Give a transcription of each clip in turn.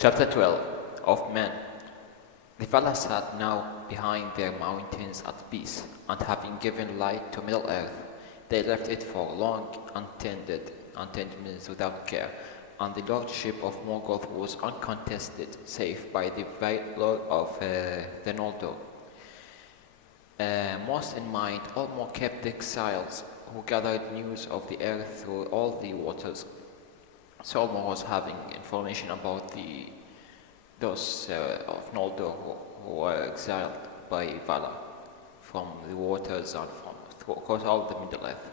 Chapter 12 of Men. The Valar sat now behind their mountains at peace, and having given light to Middle-earth, they left it for long untended means without care, and the lordship of Morgoth was uncontested, save by the very lord of the Noldor. Most in mind, all more kept exiles, who gathered news of the earth through all the waters. Solomon was having information about those of Noldor who were exiled by Valar from the waters and from across all the Middle-earth.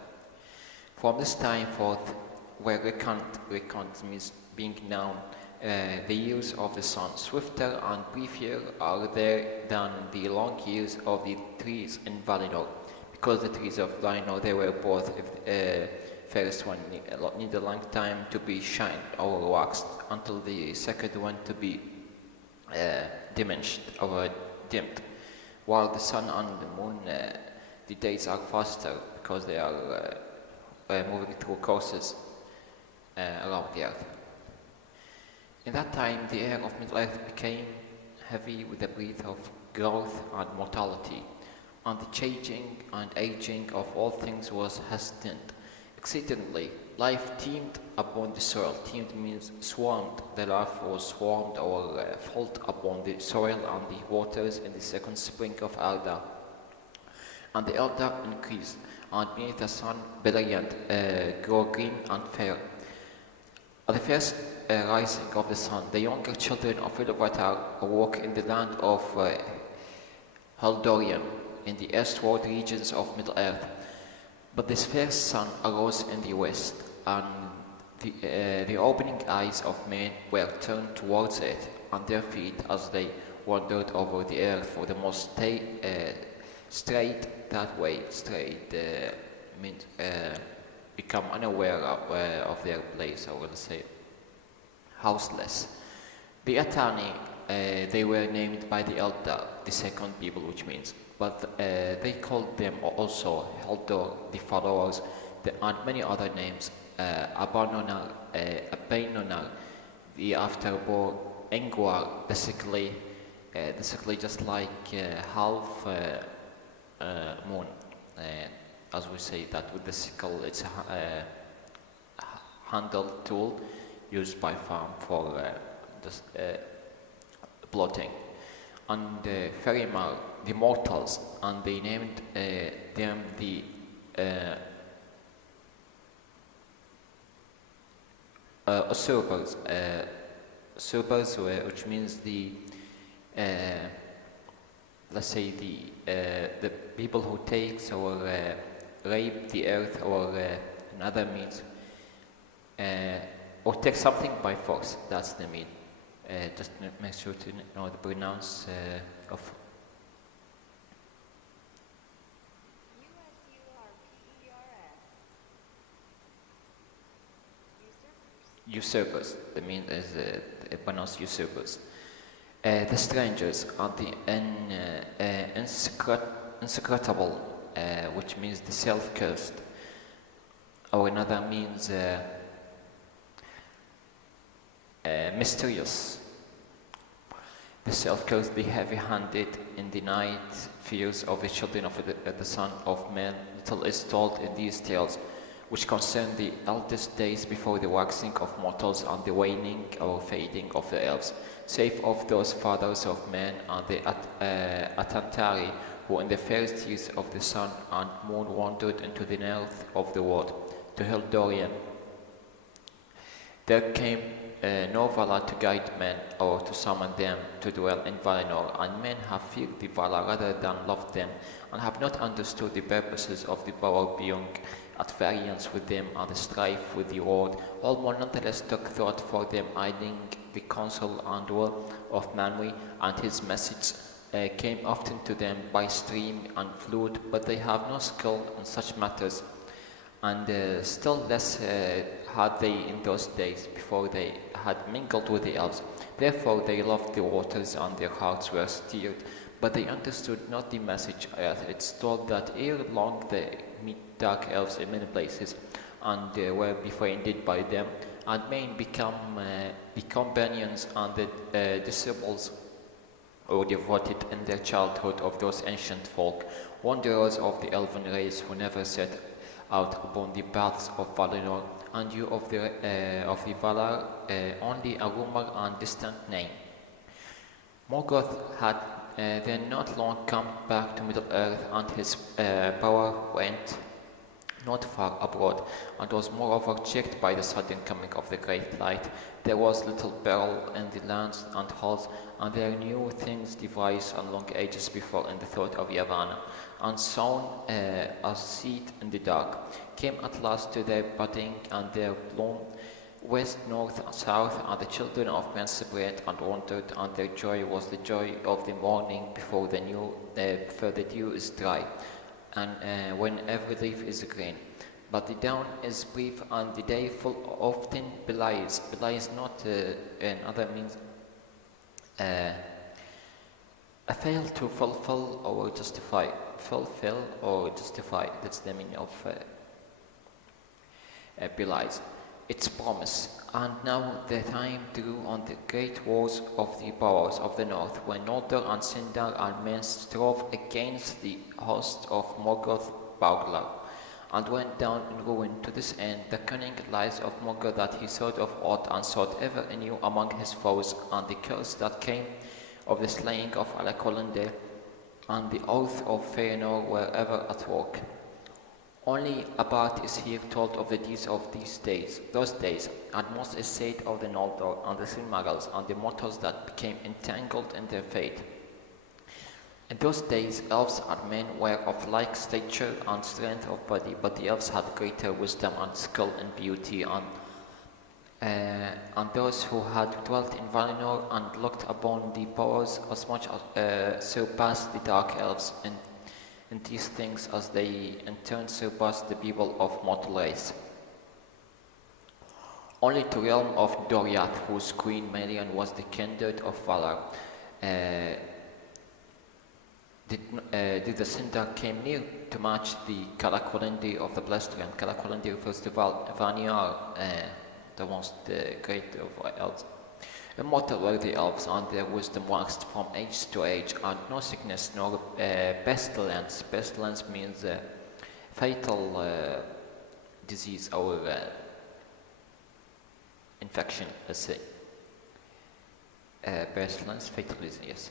From this time forth, where reckoned means being known, the years of the sun, swifter and briefer are there than the long years of the trees in Valinor, because the trees of Valinor, they were both first one need a long time to be shined or waxed, until the second one to be diminished or dimmed, while the sun and the moon, the days are faster because they are moving through courses around the earth. In that time, the air of Middle-earth became heavy with the breath of growth and mortality, and the changing and aging of all things was hastened exceedingly. Life teemed upon the soil. Teemed means swarmed. The life was swarmed or filled upon the soil and the waters in the second spring of Arda. And the Eldar increased, and beneath the sun Beleriand grew green and fair. At the first rising of the sun, the younger children of Ilúvatar awoke in the land of Haldorian, in the eastward regions of Middle-earth. But this first sun arose in the west, and the opening eyes of men were turned towards it, and their feet, as they wandered over the earth, for the most straight that way. Straight means become unaware of their place, or let's say houseless. The Atani, they were named by the Eldar, the second people, which means, but they called them also Haldor, the followers, and many other names, Abanonar, Abainonar, the afterborn, Engwar, basically just like half moon, as we say that with the sickle. It's a handled tool used by farm for just plotting. And Ferimar, the mortals, and they named them the usurps, which means the let's say the people who takes or rape the earth, or another means, or take something by force. That's the mean. Just make sure to know the pronounce of usurpers. The mean is pronounced usurpers. The strangers are the inscrutable, which means the self-cursed, or another means mysterious. The self-cursed, the heavy-handed in the night fears of the children of the son of man. Little is told in these tales, which concern the eldest days before the waxing of mortals and the waning or fading of the elves, save of those fathers of men and the Atantari, who in the first years of the sun and moon wandered into the north of the world, to Haldorian. There came no Valar to guide men or to summon them to dwell in Valinor, and men have feared the Valar rather than loved them, and have not understood the purposes of the power being at variance with them and the strife with the Lord. All more nonetheless took thought for them, hiding the counsel and will of Manwë, and his message came often to them by stream and flood, but they have no skill in such matters, and still less had they in those days before they had mingled with the elves. Therefore they loved the waters, and their hearts were stirred, but they understood not the message. It's told that ere long they meet dark elves in many places, and were befriended by them, and men become the companions and the disciples or devoted in their childhood of those ancient folk, wanderers of the elven race who never set out upon the paths of Valinor, and you of the Valar, only a rumor and distant name. Morgoth had then not long come back to Middle-earth, and his power went not far abroad, and was moreover checked by the sudden coming of the great light. There was little peril in the lands and halls, and there new things devised and long ages before in the thought of Yavanna, and sown as seed in the dark, came at last to their budding and their bloom, west, north, and south, and the children of men separated and wandered, and their joy was the joy of the morning before the dew is dry, and when every leaf is green. But the dawn is brief, and the day full often belies. Belies not another means a fail to fulfill or justify. Fulfill or justify. That's the meaning of belies. Its promise. And now the time drew on the great wars of the powers of the north, when Noldor and Sindar and men strove against the host of Morgoth Bauglar, and went down in ruin. To this end, the cunning lies of Morgoth that he sought of aught and sought ever anew among his foes, and the curse that came of the slaying of Alacolinde, and the oath of Feanor were ever at work. Only a part is here told of the deeds of those days, and most is said of the Noldor and the Silmarils and the mortals that became entangled in their fate. In those days, elves and men were of like stature and strength of body, but the elves had greater wisdom and skill and beauty, and those who had dwelt in Valinor and looked upon the powers as much as surpassed the dark elves in these things as they in turn surpassed the people of mortal race. Only to realm of Doriath, whose queen Melian was the kindred of Valar, did the Sindar came near to match the Calacolinde of the Blessed Land. Calacolinde refers to Valinor, the most great of elves. Immortal were the elves, and their wisdom waxed from age to age, and no sickness nor pestilence. Pestilence means fatal disease or infection, let's say. Pestilence, fatal disease.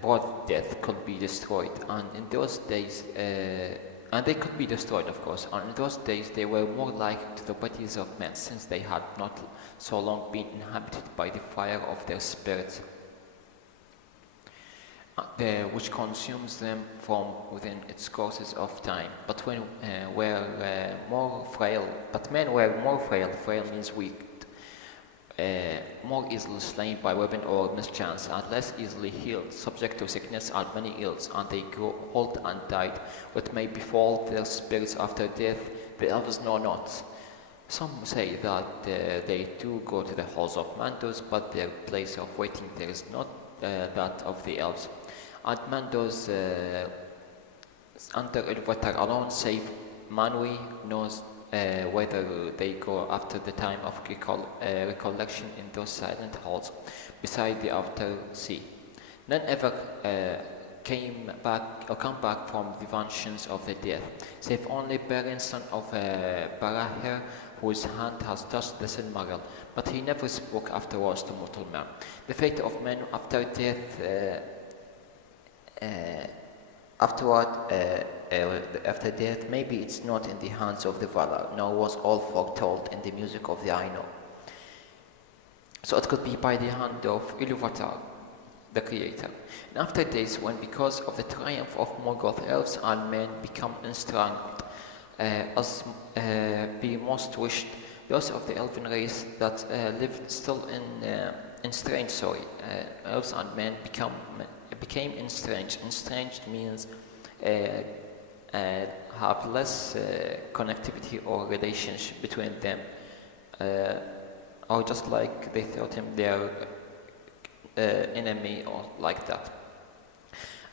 Broad death could be destroyed, and in those days, and they could be destroyed, of course, and in those days they were more like to the bodies of men, since they had not so long been inhabited by the fire of their spirits, which consumes them from within its courses of time. But men were more frail. Frail means weak. More easily slain by weapon or mischance, and less easily healed, subject to sickness and many ills, and they grew old and died. What may befall their spirits after death, the elves know not. Some say that they too go to the halls of Mandos, but their place of waiting there is not that of the elves. And Mandos under Ilúvatar alone, save Manwë, knows whether they go after the time of recollection in those silent halls beside the outer sea. None ever come back from the mansions of the dead, save only Beren, son of Barahir, whose hand has touched the Silmaril, but he never spoke afterwards to mortal man. The fate of men after death, after death, maybe it's not in the hands of the Valar, nor was all foretold in the music of the Ainur. So it could be by the hand of Ilúvatar, the creator. And after days, when because of the triumph of Morgoth, elves and men become estranged, as be most wished, those of the elven race that lived still in estranged, elves and men became estranged. Estranged means have less connectivity or relationship between them, or just like they thought him their enemy or like that.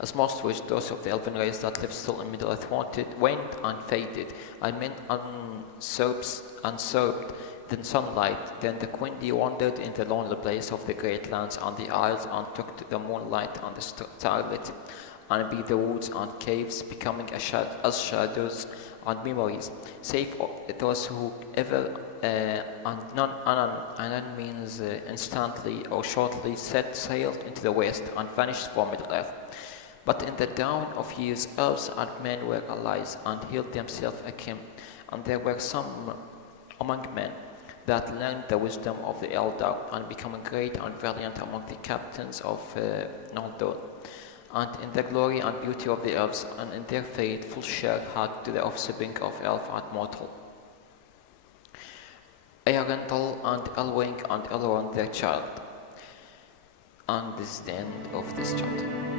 As most wished, those of the elven race that lived still in Middle-earth went and faded, and men usurped than sunlight. Then the Quenya wandered in the lonely place of the great lands and the isles, and took to the moonlight and the starlit, and be the woods and caves, becoming as shadows and memories, save those who ever and none means instantly or shortly set sail into the west and vanished from Middle Earth. But in the dawn of years, elves and men were allies and held themselves akin, and there were some among men that learned the wisdom of the elder and became great and valiant among the captains of Noldor, and in the glory and beauty of the elves, and in their fate full share had to the offspring of elf and mortal. Earendil and Elwing and Elrond their child. And this is the end of this chapter.